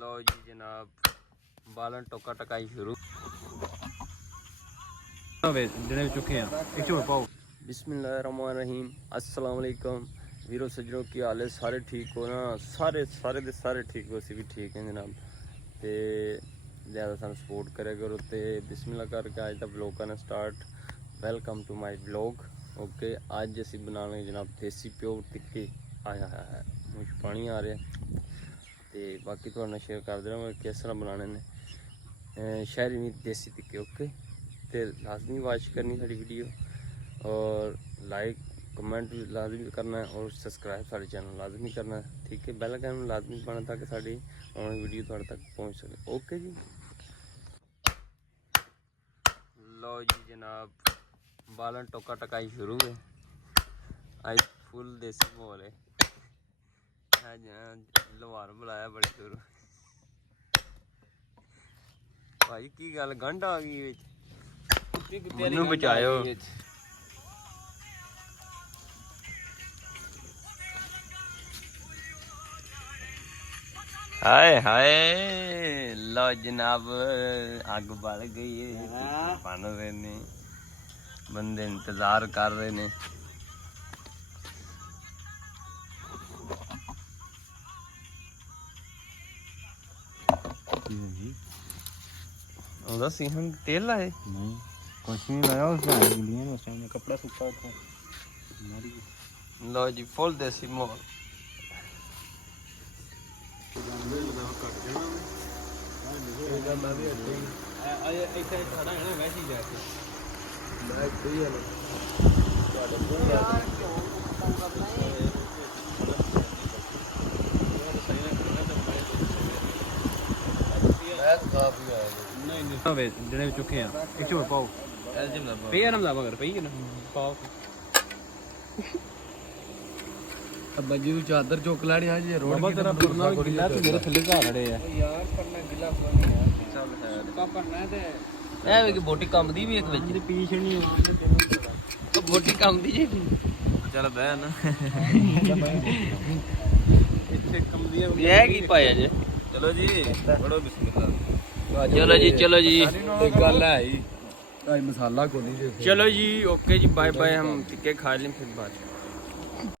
लो जी जनाब बालन टोका टकाई शुरू बिस्मिल्लाहिर्रहमानिर्रहीम अस्सलाम वालेकुम वीरो सज्जनों की हाल है। सारे ठीक हो ना? सारे ठीक हो, असी भी ठीक हैं जनाब। तो ज़्यादा सानू सपोर्ट करे करो तो बिस्मिल्लाह करके अज का व्लॉग करना start. Welcome to my vlog. Okay, अज असी बना लेंगे जनाब देसी प्योर टिक्के। आया है मुझ पानी आ रहा है। तो बाकी थोड़ा शेयर कर देना किस तरह बनाने ने शहरी मीट देसी टिक्के। ओके, तो लाजमी वॉच करनी साड़ी वीडियो और लाइक कमेंट भी लाजमी करना है और सब्सक्राइब साढ़े चैनल लाजमी करना है। ठीक है, बेल आइकन लाजमी पाना ताकि साड़ी आने वीडियो थोड़े तक पहुँच सके। ओके जी, लो जी जनाब बालन टोका टकाई शुरू है। आज फुल देसी माहौल है। लवार बुलाया बड़ी शुरू भाई की गल गंढ आ गई मैनू बचाओ। हाय हाय लो जनाब अग बल गई है। बन रहे ने बंदे इंतजार कर रहे ने। सिंहन तेल लाए नहीं कुछ नहीं लाया उसने कपड़ा सूखा था। लो जी फुल देसी माहौल। ਜਿਹੜੇ ਚੁੱਕੇ ਆ ਇੱਕ ਝੋਲ ਪਾਓ ਪਈ ਆ ਨਾ ਮਗਰ ਪਈ ਨਾ ਪਾਓ ਬੱਜੀ ਨੂੰ ਚਾਦਰ ਚੁੱਕ ਲੈਣੀ ਆ ਜੀ ਰੋਡ ਤੇਰਾ ਪਰਨਾ ਗਿੱਲਾ ਤੇ ਮੇਰੇ ਥੱਲੇ ਘਾ ਖੜੇ ਆ ਯਾਰ ਪਰਨਾ ਗਿੱਲਾ ਨਹੀਂ ਯਾਰ ਚੱਲ ਹੈ ਸੁੱਕਾ ਪਰਨਾ ਤੇ ਐ ਵੇ ਕਿ ਬੋਟੀ ਕੰਮ ਦੀ ਵੀ ਇੱਕ ਵਿੱਚ ਦੀ ਪੀਛ ਨਹੀਂ ਉਹ ਬੋਟੀ ਕੰਮ ਦੀ ਜੀ। ਚੱਲ ਬਹਿ ਨਾ ਇੱਥੇ ਕੰਮ ਦੀ ਇਹ ਕੀ ਪਾਇਆ ਜੇ। ਚਲੋ ਜੀ ਬੜੋ ਬਿਸਮਿਲ੍ਲਾ। चलो जी एक गल है मसाला को नहीं। चलो जी ओके जी बाय बाय। हम टिक्के खा लें फिर बात।